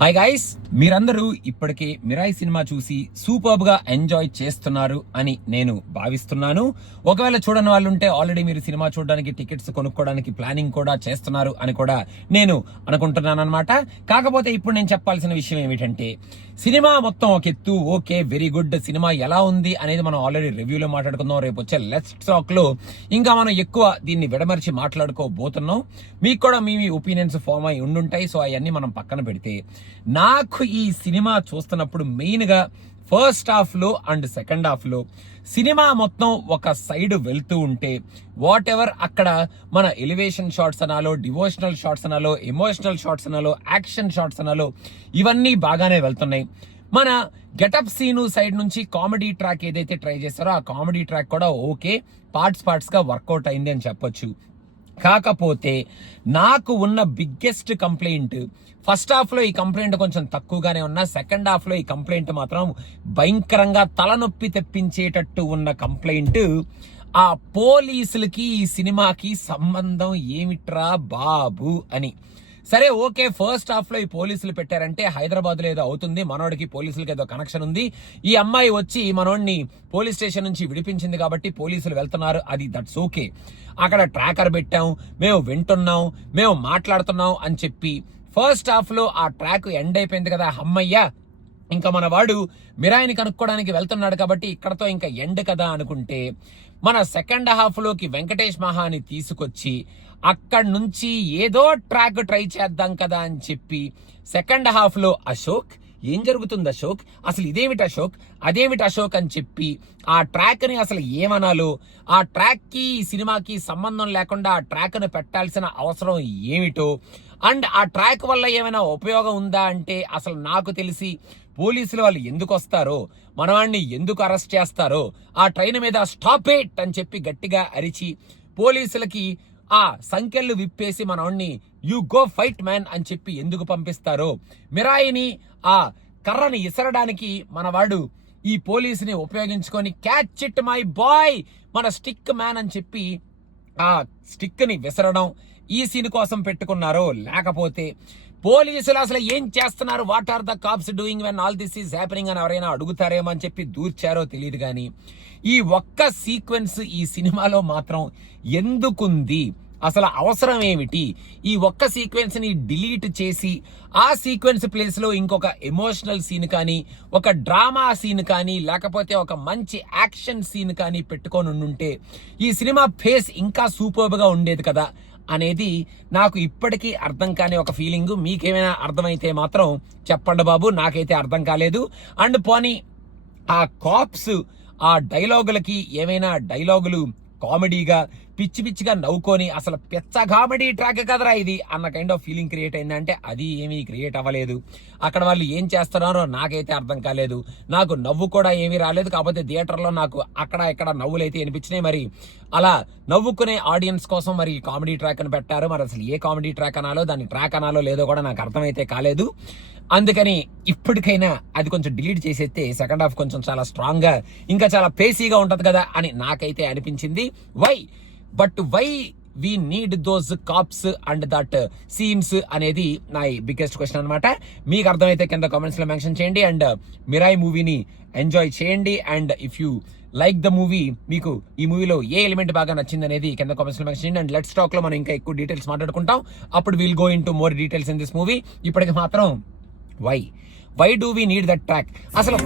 Hi guys, మీరందరూ ఇప్పటికే Mirai cinema చూసి సూపర్బ్ గా ఎంజాయ్ చేస్తున్నారు అని నేను భావిస్తున్నాను. ఒకవేళ చూడని వాళ్ళు ఉంటే ఆల్రెడీ మీరు సినిమా చూడడానికి టికెట్స్ కొనుక్కోవడానికి ప్లానింగ్ కూడా చేస్తున్నారు అని కూడా నేను అనుకుంటున్నాను అనమాట. కాకపోతే ఇప్పుడు నేను చెప్పాల్సిన విషయం ఏమిటంటే, సినిమా మొత్తం ఒక ఎత్తు, ఓకే వెరీ గుడ్, సినిమా ఎలా ఉంది అనేది మనం ఆల్రెడీ రివ్యూలో మాట్లాడుకుందాం. రేపు వచ్చే లెట్స్ టాక్ లో ఇంకా మనం ఎక్కువ దీన్ని విడమర్చి మాట్లాడుకోబోతున్నాం. మీకు కూడా మీ ఒపీనియన్స్ ఫామ్ అయి ఉండుంటాయి. సో అవన్నీ మనం పక్కన పెడితే, నాకు ఈ సినిమా చూస్తున్నప్పుడు మెయిన్ గా ఫస్ట్ హాఫ్ లో అండ్ సెకండ్ హాఫ్ లో సినిమా మొత్తం ఒక సైడ్ వెళ్తూ ఉంటే, వాట్ ఎవర్ అక్కడ మన ఎలివేషన్ షాట్స్ అనాలో, డివోషనల్ షాట్స్ అనాలో, ఎమోషనల్ షాట్స్ అనాలో, యాక్షన్ షాట్స్ అనాలో, ఇవన్నీ బాగానే వెళ్తున్నాయి. మన గెటప్ సీను సైడ్ నుంచి కామెడీ ట్రాక్ ఏదైతే ట్రై చేస్తారో ఆ కామెడీ ట్రాక్ కూడా ఓకే, పార్ట్స్ గా వర్కౌట్ అయింది అని చెప్పొచ్చు. కాకపోతే నాకు ఉన్న బిగ్గెస్ట్ కంప్లైంట్, ఫస్ట్ హాఫ్ లో ఈ కంప్లైంట్ కొంచెం తక్కువగానే ఉన్నా, సెకండ్ హాఫ్ లో ఈ కంప్లైంట్ మాత్రం భయంకరంగా తలనొప్పి తెప్పించేటట్టు ఉన్న కంప్లైంట్. ఆ పోలీసులకి ఈ సినిమాకి సంబంధం ఏమిట్రా బాబు అని. సరే ఓకే, ఫస్ట్ హాఫ్ లో ఈ పోలీసులు పెట్టారంటే హైదరాబాద్ లో ఏదో అవుతుంది, మనోడికి పోలీసులకి ఏదో కనెక్షన్ ఉంది, ఈ అమ్మాయి వచ్చి మనోడిని పోలీస్ స్టేషన్ నుంచి విడిపించింది కాబట్టి పోలీసులు వెళ్తున్నారు, అది దట్స్ ఓకే. అక్కడ ట్రాకర్ పెట్టాం, మేము వింటున్నాం, మేము మాట్లాడుతున్నాం అని చెప్పి ఫస్ట్ హాఫ్ లో ఆ ట్రాక్ ఎండ్ అయిపోయింది కదా, అమ్మయ్య ఇంకా మన వాడు మిరాయిని కనుక్కోవడానికి వెళ్తున్నాడు కాబట్టి ఇక్కడతో ఇంకా ఎండ్ కదా అనుకుంటే, మన సెకండ్ హాఫ్ లోకి వెంకటేష్ మహాని తీసుకొచ్చి అక్కడి నుంచి ఏదో ట్రాక్ ట్రై చేద్దాం కదా అని చెప్పి సెకండ్ హాఫ్ లో అశోక్, ఏం జరుగుతుంది అశోక్, అసలు ఇదేమిటి అశోక్, అదేమిటి అశోక్ అని చెప్పి ఆ ట్రాక్ ని అసలు ఏమనాలో, ఆ ట్రాక్ కి ఈ సినిమాకి సంబంధం లేకుండా ఆ ట్రాక్ ని పెట్టాల్సిన అవసరం ఏమిటో, అండ్ ఆ ట్రాక్ వల్ల ఏమైనా ఉపయోగం ఉందా అంటే అసలు నాకు తెలిసి పోలీసులు వాళ్ళు ఎందుకు వస్తారో, మనవాడిని ఎందుకు అరెస్ట్ చేస్తారో, ఆ ట్రైన్ మీద స్టాప్ ఇట్ అని చెప్పి గట్టిగా అరిచి పోలీసులకి ఆ సంఖ్యలు విప్పేసి మనవాడిని యు గో ఫైట్ మ్యాన్ అని చెప్పి ఎందుకు పంపిస్తారో, మిరాయిని ఆ కర్రని ఇసరడానికి మనవాడు ఈ పోలీసుని ఉపయోగించుకొని క్యాచ్ ఇట్ మై బాయ్, మన స్టిక్ మ్యాన్ అని చెప్పి ఆ స్టిక్ ని విసరడం ఈ సీన్ కోసం పెట్టుకున్నారో, లేకపోతే పోలీసులు అసలు ఏం చేస్తున్నారు, what are the cops doing when all this is happening అని ఎవరైనా అడుగుతారేమో అని చెప్పి దూర్చారో తెలియదు. కానీ ఈ ఒక్క సీక్వెన్స్ ఈ సినిమాలో మాత్రం ఎందుకుంది, అసలు అవసరం ఏమిటి, ఈ ఒక్క సీక్వెన్స్ ని డిలీట్ చేసి ఆ సీక్వెన్స్ ప్లేస్ లో ఇంకొక ఎమోషనల్ సీన్ కానీ, ఒక డ్రామా సీన్ కానీ, లేకపోతే ఒక మంచి యాక్షన్ సీన్ కానీ పెట్టుకొని ఉండుంటే ఈ సినిమా ఫేస్ ఇంకా సూపర్బ్ గా ఉండేది కదా అనేది నాకు ఇప్పటికీ అర్థం కాని ఒక ఫీలింగ్. మీకేమైనా అర్థమైతే మాత్రం చెప్పండి బాబు, నాకైతే అర్థం కాలేదు. అండ్ పోనీ ఆ కాప్స్ ఆ డైలాగులకి ఏమైనా డైలాగులు కామెడీగా పిచ్చి పిచ్చిగా నవ్వుకొని అసలు పెచ్చ కామెడీ ట్రాక్ కదరా ఇది అన్న కైండ్ ఆఫ్ ఫీలింగ్ క్రియేట్ అయిందంటే అది ఏమీ క్రియేట్ అవ్వలేదు. అక్కడ వాళ్ళు ఏం చేస్తున్నారో నాకైతే అర్థం కాలేదు. నాకు నవ్వు కూడా ఏమీ రాలేదు. కాకపోతే థియేటర్లో నాకు అక్కడ ఇక్కడ నవ్వులు అయితే అనిపించినాయి. మరి అలా నవ్వుకునే ఆడియన్స్ కోసం మరి కామెడీ ట్రాక్ అని పెట్టారు. మరి అసలు ఏ కామెడీ ట్రాక్ అనాలో, దాన్ని ట్రాక్ అనాలో లేదో కూడా నాకు అర్థమైతే కాలేదు. అందుకని ఇప్పటికైనా అది కొంచెం డిలీట్ చేసేస్తే సెకండ్ హాఫ్ కొంచెం చాలా స్ట్రాంగ్ గా ఇంకా చాలా పేసీగా ఉంటది కదా అని నాకైతే అనిపించింది. Why we need those cops and that scenes అనేది నా బిగ్గెస్ట్ క్వశ్చన్ అనమాట. మీకు అర్థమైతే కింద కామెంట్స్ లో మెన్షన్ చేయండి అండ్ మిరాయి మూవీని ఎంజాయ్ చేయండి. And if you like the movie, మీకు ఈ మూవీలో ఏ ఎలిమెంట్ బాగా నచ్చింది అనేది కింద కామెంట్స్ లో మెన్షన్ చేయండి. అండ్ లెట్స్ టాక్ లో మనం ఇంకా ఎక్కువ డీటెయిల్స్ మాట్లాడుకుంటాం. అప్పుడు will go into more details in this movie. ఇప్పటికి మాత్రం why do we need that track, అసలు